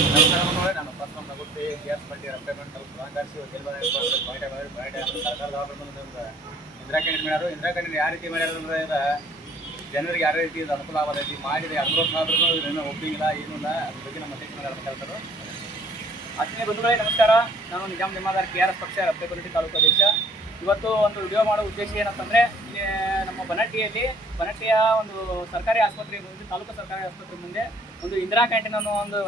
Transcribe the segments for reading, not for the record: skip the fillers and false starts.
ನಮಸ್ಕಾರ ನಾನು ಪದ್ಮ ನಗುತ್ತಿ ಗ್ಯಾಸ್ ಬಂಡಿ ರಫ್ಟೆಮೆಂಟ್ ಕಾಂಗ್ರೆಸ್ ಸರ್ಕಾರದ ಇಂದಿರಾ ಕ್ಯಾಂಟೀನ್ ಮಾಡ್ಯಾರು. ಇಂದಿರಾ ಕ್ಯಾಂಟೀನ್ ಯಾವ ರೀತಿ ಮಾಡ್ಯಾರ ಅಂದ್ರೆ ಜನರಿಗೆ ಯಾವ ರೀತಿ ಅನುಕೂಲ ಆಗತೈತಿ ಮಾಡಿದ್ರೆ 2 ವರ್ಷ ಆದ್ರೂ ಇನ್ನೂ ಒಪ್ಪಿಗಿಲ್ಲ ಏನೂ ಇಲ್ಲ. ಅದ್ರ ಬಗ್ಗೆ ನಮ್ಮ ಅಧ್ಯಕ್ಷ ಮಾತಾಡ್ತಾರೆ. ಆತ್ಮೀಯ ಬಂಧುಗಳೇ ನಮಸ್ಕಾರ. ನಾನು ನಿಜಾಮ್ ಜಮಾದಾರ್ KRS ಪಕ್ಷ ರಫ್ಟೆಪುರಟಿ ತಾಲೂಕು ಅಧ್ಯಕ್ಷ. ಇವತ್ತು ಒಂದು ವಿಡಿಯೋ ಮಾಡೋ ಉದ್ದೇಶ ಏನಂತಂದರೆ, ನಮ್ಮ ಬನಟ್ಟಿಯ ಒಂದು ಸರ್ಕಾರಿ ಆಸ್ಪತ್ರೆ ಮುಂದೆ, ತಾಲೂಕು ಸರ್ಕಾರಿ ಆಸ್ಪತ್ರೆ ಮುಂದೆ ಒಂದು ಇಂದಿರಾ ಕ್ಯಾಂಟೀನ್ ಅನ್ನೋ ಒಂದು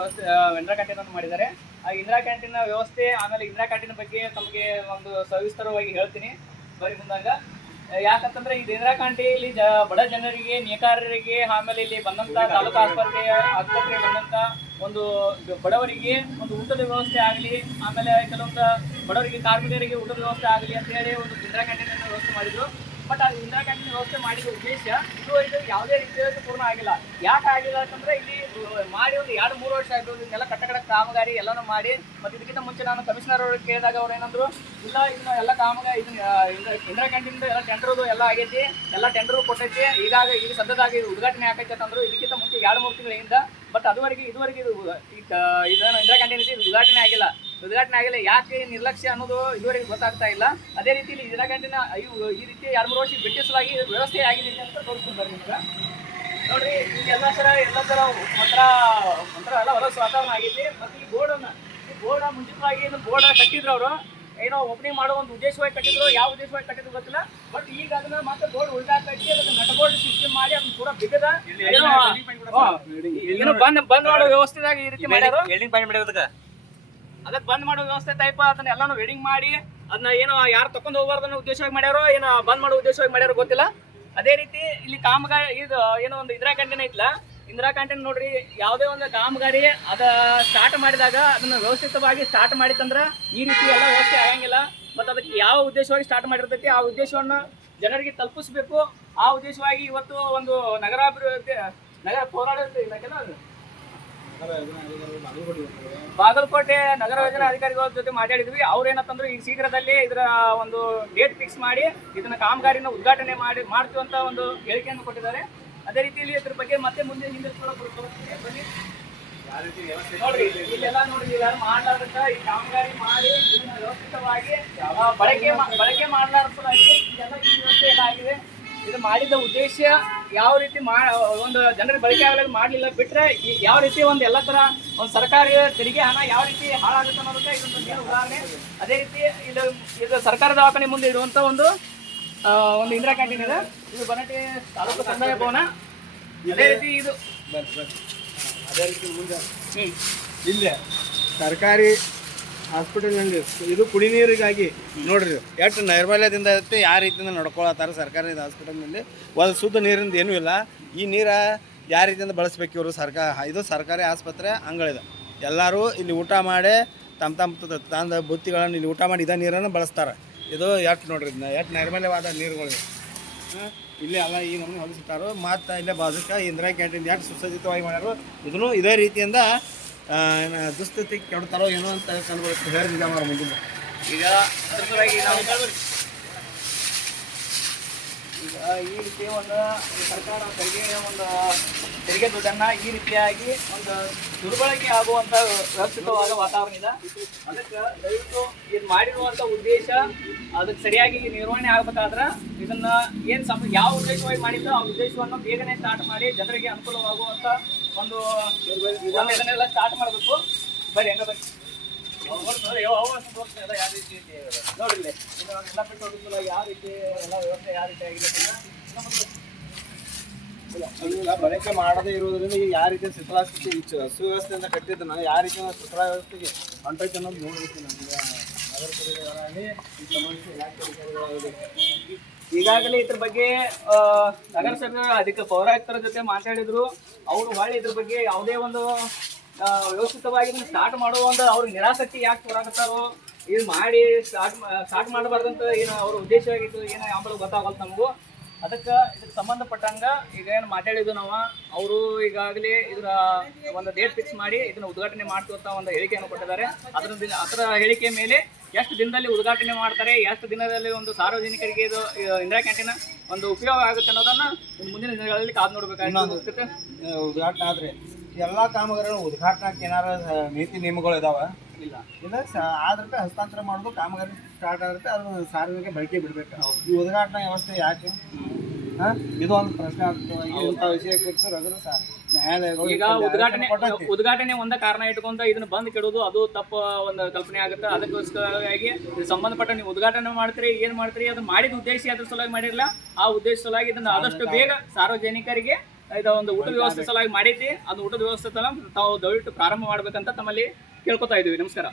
ಇಂದಿರಾ ಕ್ಯಾಂಟೀನ್ ಅನ್ನು ಮಾಡಿದ್ದಾರೆ. ಆ ಇಂದಿರಾ ಕ್ಯಾಂಟೀನ್ ವ್ಯವಸ್ಥೆ, ಆಮೇಲೆ ಇಂದಿರಾ ಕ್ಯಾಂಟೀನ್ ಬಗ್ಗೆ ತಮಗೆ ಒಂದು ಸವಿಸ್ತರವಾಗಿ ಹೇಳ್ತೀನಿ ಬರೀ ಮುಂದಾಗ. ಯಾಕಂತಂದ್ರೆ ಈ ಇಂದಿರಾ ಕ್ಯಾಂಟೀನ್ ಇಲ್ಲಿ ಬಡ ಜನರಿಗೆ, ನೇಕಾರರಿಗೆ, ಆಮೇಲೆ ಇಲ್ಲಿ ಬಂದಂತ ತಾಲೂಕು ಆಸ್ಪತ್ರೆ ಬಂದಂತ ಒಂದು ಬಡವರಿಗೆ ಒಂದು ಊಟದ ವ್ಯವಸ್ಥೆ ಆಗಲಿ, ಆಮೇಲೆ ಕೆಲವೊಂದು ಬಡವರಿಗೆ, ಕಾರ್ಮಿಕರಿಗೆ ಊಟದ ವ್ಯವಸ್ಥೆ ಆಗಲಿ ಅಂತ ಹೇಳಿ ಒಂದು ಇಂದಿರಾ ಕ್ಯಾಂಟೀನ್ ವ್ಯವಸ್ಥೆ ಮಾಡಿದ್ರು. ಬಟ್ ಅದು ಇಂದಿರಾ ಕ್ಯಾಂಟೀನ್ ವ್ಯವಸ್ಥೆ ಮಾಡಿದ ಉದ್ದೇಶ ಇದು ಯಾವುದೇ ರೀತಿಯಾಗಿ ಪೂರ್ಣ ಆಗಿಲ್ಲ. ಯಾಕೆ ಆಗಿಲ್ಲ ಅಂತಂದ್ರೆ, ಇಲ್ಲಿ ಮಾಡಿ ಒಂದು 2-3 ವರ್ಷ ಆಯಿತು. ಇದನ್ನೆಲ್ಲ ಕಟ್ಟಡ ಕಾಮಗಾರಿ ಎಲ್ಲನೂ ಮಾಡಿ, ಮತ್ತು ಇದಕ್ಕಿಂತ ಮುಂಚೆ ನಾನು ಕಮಿಷನರ್ ಅವ್ರಿಗೆ ಕೇಳಿದಾಗ ಅವ್ರು ಏನಂದ್ರು, ಇಲ್ಲ ಇದನ್ನ ಎಲ್ಲ ಕಾಮಗಾರಿ ಇಂದಿರಾ ಕ್ಯಾಂಟೀನ್ ಎಲ್ಲ ಟೆಂಡರ್ದು ಎಲ್ಲ ಆಗೈತಿ, ಎಲ್ಲ ಟೆಂಡರ್ ಕೊಟ್ಟೈತಿ, ಈಗ ಸದ್ಯದಾಗಿ ಉದ್ಘಾಟನೆ ಆಗೈತೆ ಅಂತಂದ್ರು. ಇದಕ್ಕಿಂತ ಮುಂಚೆ 2-3 ತಿಂಗಳಿಂದ. ಬಟ್ ಇದುವರೆಗೆ ಇದು ಇಂದಿರಾ ಕ್ಯಾಂಟೀನ್ ಇದು ಉದ್ಘಾಟನೆ ಆಗಿಲ್ಲ. ಯಾಕೆ ನಿರ್ಲಕ್ಷ್ಯ ಅನ್ನೋದು ಇದುವರೆಗೆ ಗೊತ್ತಾಗ್ತಾ ಇಲ್ಲ. ಅದೇ ರೀತಿ ಇಂದಿರಾ ಕ್ಯಾಂಟೀನ್ ಈ ರೀತಿ 2-3 ವರ್ಷ ಬ್ರಿಟಿಷರಾಗಿ ವ್ಯವಸ್ಥೆ ಆಗಿದೆ ಅಂತ ತೋರಿಸ್ತಾರೆ ನಿಮ್ಗೆ. ನೋಡ್ರಿ, ಎಲ್ಲ ಥರ ಒಂಥರ ಎಲ್ಲ ಹೊಲಸು ವಾತಾವರಣ ಆಗೈತಿ. ಮತ್ತು ಈ ಬೋರ್ಡ್ ಮುಂಚಿತವಾಗಿ ಬೋರ್ಡ್ ಕಟ್ಟಿದ್ರು ಅವರು, ಏನೋ ಓಪನಿಂಗ್ ಮಾಡೋ ಒಂದು ಉದ್ದೇಶವಾಗಿ ಕಟ್ಟಿದ್ರು. ಯಾವ ಉದ್ದೇಶವಾಗಿ ಕಟ್ಟಿದ್ರು ಗೊತ್ತಿಲ್ಲ. ಬಟ್ ಈಗ ಅದನ್ನ ಮತ್ತೆ ಬೋರ್ಡ್ ಉಲ್ಟಾ ಕಟ್ಟಿ ಅದನ್ನ ನಟ ಬೋರ್ಡ್ ಸಿಸ್ಟಮ್ ಮಾಡಿ ಅದನ್ನ ಪೂರಾ ಬಿಗದ ಬಂದ್ ಮಾಡೋ ವ್ಯವಸ್ಥೆದಾಗ ಈ ರೀತಿ ಮಾಡ್ಯಾರ. ಅದಕ್ಕೆ ಬಂದ್ ಮಾಡೋ ವ್ಯವಸ್ಥೆ ಟೈಪ್ ಅದನ್ನ ಎಲ್ಲಾನು ವೆಡಿಂಗ್ ಮಾಡಿ ಅದನ್ನ ಏನೋ ಯಾರು ತಕೊಂಡ್ ಹೋಗ್ಬಾರ್ದು ಅನ್ನೋ ಉದ್ದೇಶವಾಗಿ ಮಾಡ್ಯಾರೋ, ಏನೋ ಬಂದ್ ಮಾಡೋ ಉದ್ದೇಶವಾಗಿ ಮಾಡ್ಯಾರೋ ಗೊತ್ತಿಲ್ಲ. ಅದೇ ರೀತಿ ಇಲ್ಲಿ ಕಾಮಗಾರಿ ಇದು ಏನೋ ಒಂದು ಇಂದಿರಾ ಕ್ಯಾಂಟೀನ್ ಐತ್ಲ, ಇಂದಿರಾ ಕ್ಯಾಂಟೀನ್ ನೋಡ್ರಿ, ಯಾವುದೇ ಒಂದು ಕಾಮಗಾರಿ ಅದ ಸ್ಟಾರ್ಟ್ ಮಾಡಿದಾಗ ಅದನ್ನ ವ್ಯವಸ್ಥಿತವಾಗಿ ಸ್ಟಾರ್ಟ್ ಮಾಡಿತ್ತಂದ್ರ ಈ ರೀತಿ ಎಲ್ಲ ವ್ಯವಸ್ಥೆ ಆಗಂಗಿಲ್ಲ. ಮತ್ತು ಅದಕ್ಕೆ ಯಾವ ಉದ್ದೇಶವಾಗಿ ಸ್ಟಾರ್ಟ್ ಮಾಡಿರ್ತೈತಿ ಆ ಉದ್ದೇಶವನ್ನು ಜನರಿಗೆ ತಲುಪಿಸ್ಬೇಕು. ಆ ಉದ್ದೇಶವಾಗಿ ಇವತ್ತು ಒಂದು ನಗರ ಹೋರಾಟ ಬಾಗಲಕೋಟೆ ನಗರ ಯೋಜನಾ ಅಧಿಕಾರಿಗಳ ಜೊತೆ ಮಾತಾಡಿದ್ವಿ. ಅವ್ರು ಏನಂತಂದ್ರೆ, ಈಗ ಶೀಘ್ರದಲ್ಲಿ ಇದರ ಒಂದು ಡೇಟ್ ಫಿಕ್ಸ್ ಮಾಡಿ ಇದನ್ನ ಕಾಮಗಾರಿನ ಉದ್ಘಾಟನೆ ಮಾಡ್ತೀವಿ ಅಂತ ಒಂದು ಹೇಳಿಕೆಯನ್ನು ಕೊಟ್ಟಿದ್ದಾರೆ. ಅದೇ ರೀತಿಯಲ್ಲಿ ಇದ್ರ ಬಗ್ಗೆ ಮತ್ತೆ ಮುಂದೆ ಬನ್ನಿ. ನೋಡ್ರಿ, ಇಲ್ಲೆಲ್ಲ ನೋಡ್ರಿ, ಯಾರು ಮಾಡ್ಲಾರ್ದಕ್ಕ ಈ ಕಾಮಗಾರಿ ಮಾಡಿ ಇದನ್ನ ವ್ಯವಸ್ಥಿತವಾಗಿ ಬಳಕೆ ಮಾಡ್ಲಾರ್ದಾಗಿ ಇದೆಲ್ಲ ಈ ವ್ಯವಸ್ಥೆ ಎಲ್ಲ ಆಗಿದೆ. ಇದು ಮಾಡಿದ ಉದ್ದೇಶ ಯಾವ ರೀತಿ ಒಂದು ಜನರಿಗೆ ಬಳಕೆ ಆಗಲಿಲ್ಲ ಮಾಡಲಿಲ್ಲ ಬಿಟ್ರೆ ಯಾವ ರೀತಿ ಒಂದು ಎಲ್ಲ ತರ ಒಂದು ಸರ್ಕಾರಿ ತೆರಿಗೆ ಹಣ ಯಾವ ರೀತಿ ಹಾಳಾಗುತ್ತೆ ಅನ್ನೋದಕ್ಕೆ ಇದೊಂದು ಉದಾಹರಣೆ. ಅದೇ ರೀತಿ ಇದು ಸರ್ಕಾರದ ದವಾಖಾನೆ ಮುಂದೆ ಇರುವಂತ ಒಂದು ಇಂದಿರಾ ಕ್ಯಾಂಟೀನ್ ಇದೆ. ಇದು ಬನಟ್ಟಿ ತಾಲೂಕು ಕಂದಾಯ ಭವನ. ಅದೇ ರೀತಿ ಇದು ಇಲ್ಲೇ ಸರ್ಕಾರಿ ಹಾಸ್ಪಿಟಲ್ನಲ್ಲಿ ಇದು ಕುಡಿ ನೀರಿಗಾಗಿ ನೋಡ್ರಿ ಎಷ್ಟು ನೈರ್ಮಲ್ಯದಿಂದ ಇರುತ್ತೆ, ಯಾವ ರೀತಿಯಿಂದ ನಡ್ಕೊಳತ್ತಾರೆ ಸರ್ಕಾರಿ ಹಾಸ್ಪಿಟಲ್ನಲ್ಲಿ. ಒಂದು ಶುದ್ಧ ನೀರಿಂದ ಏನೂ ಇಲ್ಲ. ಈ ನೀರು ಯಾವ ರೀತಿಯಿಂದ ಬಳಸ್ಬೇಕು ಇವರು? ಇದು ಸರ್ಕಾರಿ ಆಸ್ಪತ್ರೆ ಅಂಗಳಿದೆ. ಎಲ್ಲರೂ ಇಲ್ಲಿ ಊಟ ಮಾಡಿ ತಂದ ಬುತ್ತಿಗಳನ್ನು ಇಲ್ಲಿ ಊಟ ಮಾಡಿ ಇದೇ ನೀರನ್ನು ಬಳಸ್ತಾರೆ. ಇದು ಎಷ್ಟು ನೋಡ್ರಿ, ಎಷ್ಟು ನೈರ್ಮಲ್ಯವಾದ ನೀರುಗಳು ಇಲ್ಲಿ ಎಲ್ಲ ಈ ನಮಗೆ ಹೊಲಿಸುತ್ತಾರೋ. ಮತ್ತು ಇಲ್ಲೇ ಬಾಜುಕ ಇಂದಿರಾ ಕ್ಯಾಂಟೀನ್ ಎಷ್ಟು ಸುಸಜ್ಜಿತವಾಗಿ ಮಾಡ್ಯಾರೋ. ಇದನ್ನು ಇದೇ ರೀತಿಯಿಂದ ದುಸ್ಥಿತಿ ಕೆಡ್ತಾರೋ ಏನೋ ಅಂತ ಕಂಡುಬರುತ್ತೆ. ಹೇಳಿ ನಿಜ ಮಾಡೋ ಮುಂದಿನ ಈಗ ನಾವು ಈ ರೀತಿ ಒಂದು ಸರ್ಕಾರ ತೆರಿಗೆ ದುಡ್ಡನ್ನ ಈ ರೀತಿಯಾಗಿ ಒಂದು ದುರ್ಬಳಕೆ ಆಗುವಂತ ವ್ಯವಸ್ಥಿತವಾದ ವಾತಾವರಣ ಇದೆ. ಅದಕ್ಕೆ ದಯವಿಟ್ಟು ಇದು ಮಾಡಿರುವಂತ ಉದ್ದೇಶ ಅದಕ್ಕೆ ಸರಿಯಾಗಿ ನಿರ್ವಹಣೆ ಆಗ್ಬೇಕಾದ್ರೆ ಇದನ್ನ ಯಾವ ಉದ್ದೇಶವಾಗಿ ಮಾಡಿದ್ದೋ ಆ ಉದ್ದೇಶವನ್ನು ಬೇಗನೆ ಸ್ಟಾರ್ಟ್ ಮಾಡಿ ಜನರಿಗೆ ಅನುಕೂಲವಾಗುವಂತ ಒಂದು ಇದನ್ನೆಲ್ಲ ಸ್ಟಾರ್ಟ್ ಮಾಡಬೇಕು. ಬರೀ ಹೆಂಗ ಬರೀ ನೋಡ್ರಿ, ಎಲ್ಲ ಬಿಟ್ಟು ಹೋಗಿಲ್ಲ ಯಾವ ರೀತಿ ಎಲ್ಲ ವ್ಯವಸ್ಥೆ ಯಾವ ರೀತಿ ಆಗಿದೆ ಬಳಕೆ ಮಾಡದೇ ಇರೋದ್ರಿಂದ ಈಗ ಯಾವ ರೀತಿ ಶಿಥಿಲಾಸ್ಥಿತಿ ಸುವ್ಯವಸ್ಥೆಯಿಂದ ಕಟ್ಟಿದ್ದು ನಾವು ಯಾವ ರೀತಿ ಶಿಥಿಲಾ ವ್ಯವಸ್ಥೆಗೆ ಹೊಂಟೈತೆ ಅನ್ನೋದು ನೋಡಬೇಕು. ಈಗಾಗಲೇ ಇದ್ರ ಬಗ್ಗೆ ನಗರಸಭೆ ಪೌರಾಯುಕ್ತರ ಜೊತೆ ಮಾತಾಡಿದ್ರು. ಅವರು ಹೊಳ್ಳಿ ಇದ್ರ ಬಗ್ಗೆ ಯಾವುದೇ ಒಂದು ವ್ಯವಸ್ಥಿತವಾಗಿ ಸ್ಟಾರ್ಟ್ ಮಾಡುವಂತ ಅವ್ರಿಗೆ ನಿರಾಸಕ್ತಿ ಯಾಕೆ ಹೊರಾಕತ್ತಾರೋ, ಇದು ಮಾಡಿ ಸ್ಟಾರ್ಟ್ ಮಾಡಬಾರ್ದಂತ ಏನು ಅವ್ರ ಉದ್ದೇಶವಾಗಿತ್ತು, ಏನೋ ಯಾವ ಗೊತ್ತಾಗಲ್ಲ ನಮಗೂ. ಅದಕ್ಕೆ ಇದಕ್ಕೆ ಸಂಬಂಧಪಟ್ಟಂಗ ಈಗ ಏನು ಮಾತಾಡಿದ್ದು ನಾವು, ಅವರು ಈಗಾಗಲೇ ಇದರ ಒಂದು ಡೇಟ್ ಫಿಕ್ಸ್ ಮಾಡಿ ಇದನ್ನ ಉದ್ಘಾಟನೆ ಮಾಡ್ತೀವಿ ಅಂತ ಒಂದು ಹೇಳಿಕೆಯನ್ನು ಕೊಟ್ಟಿದ್ದಾರೆ. ಅದರ ಹೇಳಿಕೆ ಮೇಲೆ ಎಷ್ಟು ದಿನದಲ್ಲಿ ಉದ್ಘಾಟನೆ ಮಾಡ್ತಾರೆ, ಎಷ್ಟು ದಿನದಲ್ಲಿ ಒಂದು ಸಾರ್ವಜನಿಕರಿಗೆ ಇದು ಇಂದಿರಾ ಕ್ಯಾಂಟೀನ್ ಒಂದು ಉಪಯೋಗ ಆಗುತ್ತೆ ಅನ್ನೋದನ್ನ ಮುಂದಿನ ದಿನಗಳಲ್ಲಿ ಕಾದು ನೋಡ್ಬೇಕಾಗುತ್ತೆ. ಉದ್ಘಾಟನೆ ಆದ್ರೆ ಎಲ್ಲ ಕಾಮಗಾರಿಗಳು ಉದ್ಘಾಟನೆಗೆ ಏನಾರ ನೀತಿ ನಿಯಮಗಳು ಇದಾವ ಇಲ್ಲ. ಇಲ್ಲ ಆದ್ರೂ ಹಸ್ತಾಂತರ ಮಾಡೋದು ಕಾಮಗಾರಿ ಸ್ಟಾರ್ಟ್ ಆಗುತ್ತೆ ಅದನ್ನು ಸಾರ್ವಜನಿಕ ಬಳಕೆ ಬಿಡ್ಬೇಕು. ಈ ಉದ್ಘಾಟನಾ ವ್ಯವಸ್ಥೆ ಯಾಕೆ ಇದು ಒಂದು ಪ್ರಶ್ನೆ ಆಗ್ತದೆ. ಇಂಥ ವಿಷಯ ಕುರಿತು ರಗಡ ನ್ಯಾಯಾಲಯಗಳು ಈಗ ಉದ್ಘಾಟನೆ ಒಂದ ಕಾರಣ ಇಟ್ಕೊಂತ ಇದನ್ನ ಬಂದ್ ಕೆಡೋದು ಅದು ತಪ್ಪ ಒಂದು ಕಲ್ಪನೆ ಆಗುತ್ತೆ. ಅದಕ್ಕೋಸ್ಕರವಾಗಿ ಸಂಬಂಧಪಟ್ಟ ನೀವು ಉದ್ಘಾಟನೆ ಮಾಡ್ತೀರಿ ಏನ್ ಮಾಡ್ತೀರಿ ಅದನ್ನ ಮಾಡಿದ ಉದ್ದೇಶ ಅದ್ರ ಸಲುವಾಗಿ ಮಾಡಿರಲ್ಲ. ಆ ಉದ್ದೇಶ ಸಲುವಾಗಿ ಇದನ್ನ ಆದಷ್ಟು ಬೇಗ ಸಾರ್ವಜನಿಕರಿಗೆ ಇದು ಒಂದು ಊಟದ ವ್ಯವಸ್ಥೆ ಸಲುವಾಗಿ ಮಾಡೈತಿ. ಅದು ಊಟದ ವ್ಯವಸ್ಥೆ ತಾವು ದಯವಿಟ್ಟು ಪ್ರಾರಂಭ ಮಾಡ್ಬೇಕಂತ ತಮ್ಮಲ್ಲಿ ಕೇಳ್ಕೊತಾ ಇದೀವಿ. ನಮಸ್ಕಾರ.